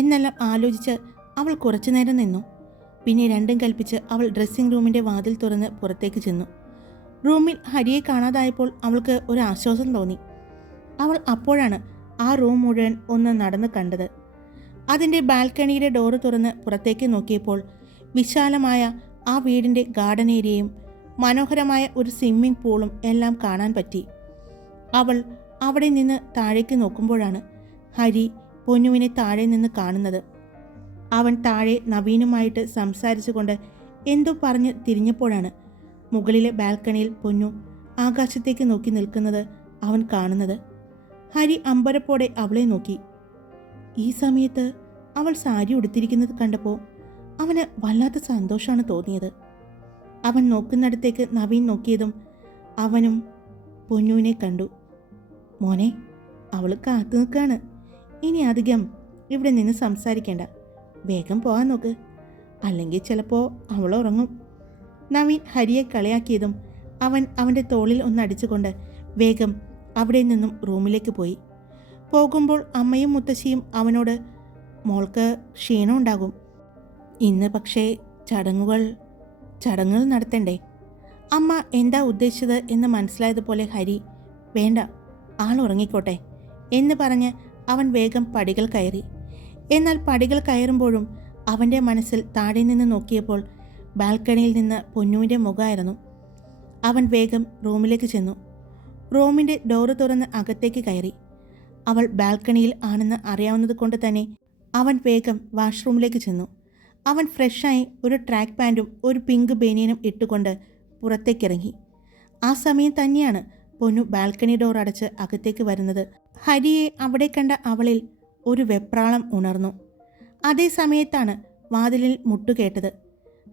എന്നെല്ലാം ആലോചിച്ച് അവൾ കുറച്ചു നേരം നിന്നു. പിന്നെ രണ്ടും കൽപ്പിച്ച് അവൾ ഡ്രസ്സിംഗ് റൂമിൻ്റെ വാതിൽ തുറന്ന് പുറത്തേക്ക് ചെന്നു. റൂമിൽ ഹരിയെ കാണാതായപ്പോൾ അവൾക്ക് ഒരു ആശ്വാസം തോന്നി. അവൾ അപ്പോഴാണ് ആ റൂം മുഴുവൻ ഒന്ന് നടന്ന് കണ്ടത്. അതിൻ്റെ ബാൽക്കണിയുടെ ഡോറ് തുറന്ന് പുറത്തേക്ക് നോക്കിയപ്പോൾ വിശാലമായ ആ വീടിൻ്റെ ഗാർഡൻ ഏരിയയും മനോഹരമായ ഒരു സ്വിമ്മിംഗ് പൂളും എല്ലാം കാണാൻ പറ്റി. അവൾ അവിടെ നിന്ന് താഴേക്ക് നോക്കുമ്പോഴാണ് ഹരി പൊന്നുവിനെ താഴെ നിന്ന് കാണുന്നത്. അവൻ താഴെ നവീനുമായിട്ട് സംസാരിച്ചുകൊണ്ട് എന്തോ പറഞ്ഞ് തിരിഞ്ഞപ്പോഴാണ് മുകളിലെ ബാൽക്കണിയിൽ പൊന്നു ആകാശത്തേക്ക് നോക്കി നിൽക്കുന്നത് അവൻ കാണുന്നത്. ഹരി അമ്പരപ്പോടെ അവളെ നോക്കി. ഈ സമയത്ത് അവൾ സാരി ഉടുത്തിരിക്കുന്നത് കണ്ടപ്പോൾ അവന് വല്ലാത്ത സന്തോഷമാണ് തോന്നിയത്. അവൻ നോക്കുന്നിടത്തേക്ക് നവീൻ നോക്കിയതും അവനും പൊന്നുവിനെ കണ്ടു. മോനെ, അവൾ കാത്തു നിൽക്കാണ്. ഇനി അധികം ഇവിടെ നിന്ന് സംസാരിക്കേണ്ട, വേഗം പോകാൻ നോക്ക്, അല്ലെങ്കിൽ ചിലപ്പോൾ അവൾ ഉറങ്ങും. നവീൻ ഹരിയെ കളിയാക്കിയതും അവൻ അവൻ്റെ തോളിൽ ഒന്നടിച്ചുകൊണ്ട് വേഗം അവിടെ നിന്നും റൂമിലേക്ക് പോയി. പോകുമ്പോൾ അമ്മയും മുത്തശ്ശിയും അവനോട്, മോൾക്ക് ക്ഷീണം ഉണ്ടാകും, ഇന്ന് പക്ഷേ ചടങ്ങുകൾ നടത്തണ്ടേ? അമ്മ എന്താ ഉദ്ദേശിച്ചത് എന്ന് മനസ്സിലായതുപോലെ ഹരി, വേണ്ട, ആൾ ഉറങ്ങിക്കോട്ടെ എന്ന് പറഞ്ഞ് അവൻ വേഗം പടികൾ കയറി. എന്നാൽ പടികൾ കയറുമ്പോഴും അവൻ്റെ മനസ്സിൽ താഴെ നിന്ന് നോക്കിയപ്പോൾ ബാൽക്കണിയിൽ നിന്ന് പൊന്നുവിൻ്റെ മുഖമായിരുന്നു. അവൻ വേഗം റൂമിലേക്ക് ചെന്നു. റൂമിൻ്റെ ഡോറ് തുറന്ന് അകത്തേക്ക് കയറി. അവൾ ബാൽക്കണിയിൽ ആണെന്ന് അറിയാവുന്നത് കൊണ്ട് തന്നെ അവൻ വേഗം വാഷ്റൂമിലേക്ക് ചെന്നു. അവൻ ഫ്രഷായി ഒരു ട്രാക്ക് പാൻറ്റും ഒരു പിങ്ക് ബനിയനും ഇട്ടുകൊണ്ട് പുറത്തേക്കിറങ്ങി. ആ സമയം തന്നെയാണ് പൊന്നു ബാൽക്കണി ഡോർ അടച്ച് അകത്തേക്ക് വരുന്നത്. ഹരിയെ അവിടെ കണ്ട അവളിൽ ഒരു വെപ്രാളം ഉണർന്നു. അതേ സമയത്താണ് വാതിലിൽ മുട്ടുകേട്ടത്.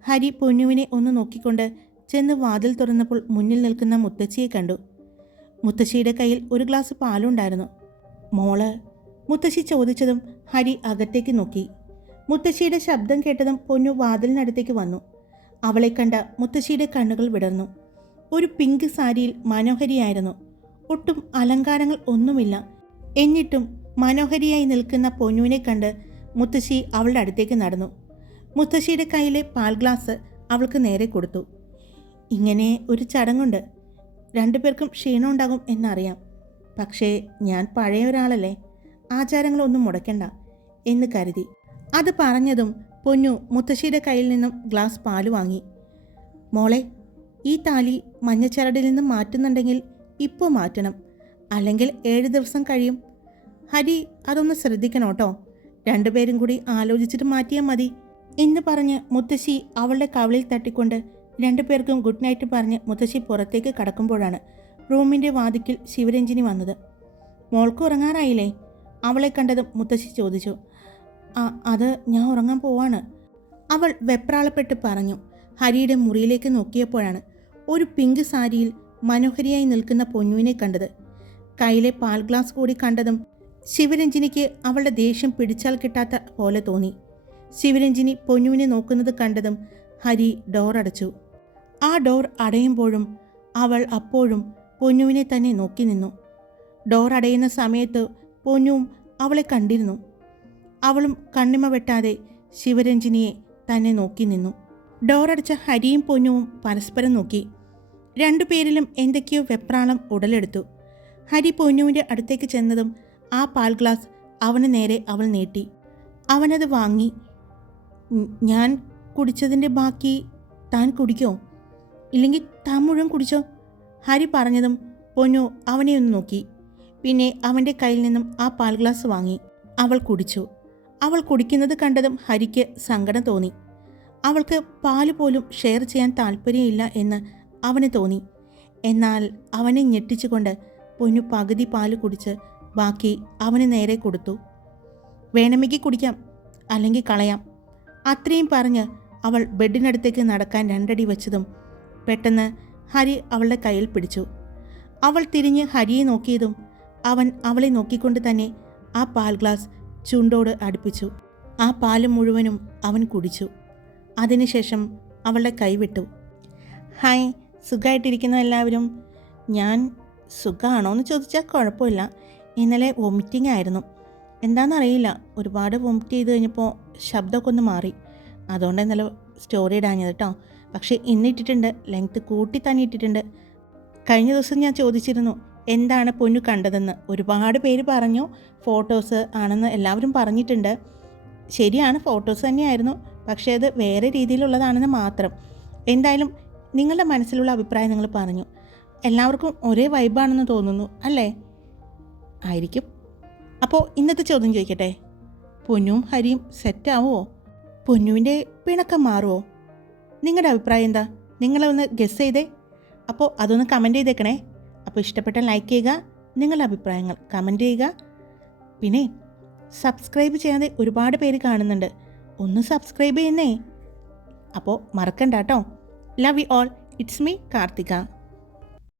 ഹരി പൊന്നുവിനെ ഒന്ന് നോക്കിക്കൊണ്ട് ചെന്ന് വാതിൽ തുറന്നപ്പോൾ മുന്നിൽ നിൽക്കുന്ന മുത്തശ്ശിയെ കണ്ടു. മുത്തശ്ശിയുടെ കയ്യിൽ ഒരു ഗ്ലാസ് പാലുണ്ടായിരുന്നു. മോള്, മുത്തശ്ശി ചോദിച്ചതും ഹരി അകത്തേക്ക് നോക്കി. മുത്തശ്ശിയുടെ ശബ്ദം കേട്ടതും പൊന്നു വാതിലിനടുത്തേക്ക് വന്നു. അവളെ കണ്ട മുത്തശ്ശിയുടെ കണ്ണുകൾ വിടർന്നു. ഒരു പിങ്ക് സാരിയിൽ മനോഹരിയായിരുന്നു. ഒട്ടും അലങ്കാരങ്ങൾ ഒന്നുമില്ല. എന്നിട്ടും മനോഹരിയായി നിൽക്കുന്ന പൊന്നുവിനെ കണ്ട് മുത്തശ്ശി അവളുടെ അടുത്തേക്ക് നടന്നു. മുത്തശ്ശിയുടെ കയ്യിലെ പാൽ ഗ്ലാസ് അവൾക്ക് നേരെ കൊടുത്തു. ഇങ്ങനെ ഒരു ചടങ്ങുണ്ട്, രണ്ടുപേർക്കും ക്ഷീണം ഉണ്ടാകും എന്നറിയാം. പക്ഷേ ഞാൻ പഴയ ഒരാളല്ലേ, ആചാരങ്ങളൊന്നും മുടക്കണ്ട എന്ന് കരുതി. അത് പറഞ്ഞതും പൊന്നു മുത്തശ്ശിയുടെ കയ്യിൽ നിന്നും ഗ്ലാസ് പാല് വാങ്ങി. മോളെ, ഈ താലി മഞ്ഞച്ചരടിൽ നിന്നും മാറ്റുന്നുണ്ടെങ്കിൽ ഇപ്പോൾ മാറ്റണം, അല്ലെങ്കിൽ 7 ദിവസം കഴിയും. ഹരി, അതൊന്ന് ശ്രദ്ധിക്കണം കേട്ടോ, രണ്ടുപേരും കൂടി ആലോചിച്ചിട്ട് മാറ്റിയാൽ മതി എന്ന് പറഞ്ഞ് മുത്തശ്ശി അവളുടെ കവിളിൽ തട്ടിക്കൊണ്ട് രണ്ടുപേർക്കും ഗുഡ് നൈറ്റ് പറഞ്ഞ് മുത്തശ്ശി പുറത്തേക്ക് കടക്കുമ്പോഴാണ് റൂമിൻ്റെ വാതിക്കൽ ശിവരഞ്ജിനി വന്നത്. മോൾക്ക് ഉറങ്ങാറായില്ലേ? അവളെ കണ്ടതും മുത്തശ്ശി ചോദിച്ചു. അത് ഞാൻ ഉറങ്ങാൻ പോവാണ്, അവൾ വെപ്രാളപ്പെട്ട് പറഞ്ഞു. ഹരിയുടെ മുറിയിലേക്ക് നോക്കിയപ്പോഴാണ് ഒരു പിങ്ക് സാരിയിൽ മനോഹരിയായി നിൽക്കുന്ന പൊന്നുവിനെ കണ്ടത്. കയ്യിലെ പാൽ ഗ്ലാസ് കൂടി കണ്ടതും ശിവരഞ്ജിനിക്ക് അവളുടെ ദേഷ്യം പിടിച്ചാൽ കിട്ടാത്ത പോലെ തോന്നി. ശിവരഞ്ജിനി പൊന്നുവിനെ നോക്കുന്നത് കണ്ടതും ഹരി ഡോർ അടച്ചു. ആ ഡോർ അടയുമ്പോഴും അവൾ അപ്പോഴും പൊന്നുവിനെ തന്നെ നോക്കി നിന്നു. ഡോർ അടയുന്ന സമയത്ത് പൊന്നുവും അവളെ കണ്ടിരുന്നു. അവളും കണ്ണിമ വെട്ടാതെ ശിവരഞ്ജിനിയെ തന്നെ നോക്കി നിന്നു. ഡോറടച്ച ഹരിയും പൊന്നുവും പരസ്പരം നോക്കി. രണ്ടുപേരിലും എന്തൊക്കെയോ വെപ്രാളം ഉടലെടുത്തു. ഹരി പൊന്നുവിൻ്റെ അടുത്തേക്ക് ചെന്നതും ആ പാൽ ഗ്ലാസ് അവന് നേരെ അവൾ നീട്ടി. അവനത് വാങ്ങി. ഞാൻ കുടിച്ചതിൻ്റെ ബാക്കി താൻ കുടിക്കോ? ഇല്ലെങ്കിൽ താൻ മുഴുവൻ കുടിച്ചോ? ഹരി പറഞ്ഞതും പൊന്നു അവനെ ഒന്ന് നോക്കി. പിന്നെ അവൻ്റെ കയ്യിൽ നിന്നും ആ പാൽ ഗ്ലാസ് വാങ്ങി. അവൾ കുടിച്ചു. അവൾ കുടിക്കുന്നത് കണ്ടതും ഹരിക്ക് സങ്കടം തോന്നി. അവൾക്ക് പാല് പോലും ഷെയർ ചെയ്യാൻ താല്പര്യമില്ല എന്ന് അവന് തോന്നി. എന്നാൽ അവനെ ഞെട്ടിച്ചുകൊണ്ട് പൊന്നു പകുതി പാല് കുടിച്ച് ബാക്കി അവന് നേരെ കൊടുത്തു. വേണമെങ്കിൽ കുടിക്കാം, അല്ലെങ്കിൽ കളയാം. അത്രയും പറഞ്ഞ് അവൾ ബെഡിനടുത്തേക്ക് നടക്കാൻ 2 അടി വെച്ചതും പെട്ടെന്ന് ഹരി അവളുടെ കയ്യിൽ പിടിച്ചു. അവൾ തിരിഞ്ഞ് ഹരിയെ നോക്കിയതും അവൻ അവളെ നോക്കിക്കൊണ്ട് തന്നെ ആ പാൽ ഗ്ലാസ് ചുണ്ടോട് അടുപ്പിച്ചു. ആ പാല് മുഴുവനും അവൻ കുടിച്ചു. അതിനുശേഷം അവളുടെ കൈ വിട്ടു. ഹായ്, സുഖമായിട്ടിരിക്കുന്ന എല്ലാവരും. ഞാൻ സുഖമാണോ എന്ന് ചോദിച്ചാൽ കുഴപ്പമില്ല. ഇന്നലെ വൊമിറ്റിംഗ് ആയിരുന്നു. എന്താണെന്നറിയില്ല, ഒരുപാട് വൊമിറ്റ് ചെയ്ത് കഴിഞ്ഞപ്പോൾ ശബ്ദമൊക്കെ ഒന്ന് മാറി. അതുകൊണ്ട് ഇന്നലെ സ്റ്റോറി ഇടാഞ്ഞത് കേട്ടോ. പക്ഷേ ഇന്ന് ഇട്ടിട്ടുണ്ട്, ലെങ്ത്ത് കൂട്ടി തന്നെ ഇട്ടിട്ടുണ്ട്. കഴിഞ്ഞ ദിവസം ഞാൻ ചോദിച്ചിരുന്നു എന്താണ് പൊന്നു കണ്ടതെന്ന്. ഒരുപാട് പേര് പറഞ്ഞു ഫോട്ടോസ് ആണെന്ന് എല്ലാവരും പറഞ്ഞിട്ടുണ്ട്. ശരിയാണ്, ഫോട്ടോസ് തന്നെയായിരുന്നു. പക്ഷേ അത് വേറെ രീതിയിലുള്ളതാണെന്ന് മാത്രം. എന്തായാലും നിങ്ങളുടെ മനസ്സിലുള്ള അഭിപ്രായം നിങ്ങൾ പറഞ്ഞു. എല്ലാവർക്കും ഒരേ വൈബാണെന്ന് തോന്നുന്നു അല്ലേ? ആയിരിക്കും. അപ്പോൾ ഇന്നത്തെ ചോദ്യം ചോദിക്കട്ടെ, പൊന്നുവും ഹരിയും സെറ്റാവുമോ? പൊന്നുവിൻ്റെ പിണക്കം മാറുമോ? നിങ്ങളുടെ അഭിപ്രായം എന്താ? നിങ്ങളൊന്ന് ഗസ് ചെയ്തേ. അപ്പോൾ അതൊന്ന് കമൻറ്റ് ചെയ്തേക്കണേ. അപ്പോൾ ഇഷ്ടപ്പെട്ട ലൈക്ക് ചെയ്യുക, നിങ്ങളുടെ അഭിപ്രായങ്ങൾ കമൻറ്റ് ചെയ്യുക. പിന്നെ സബ്സ്ക്രൈബ് ചെയ്യാതെ ഒരുപാട് പേര് കാണുന്നുണ്ട്, ഒന്ന് സബ്സ്ക്രൈബ് ചെയ്യുന്നേ. അപ്പോൾ മറക്കണ്ട കേട്ടോ. Love you all. It's me Karthika.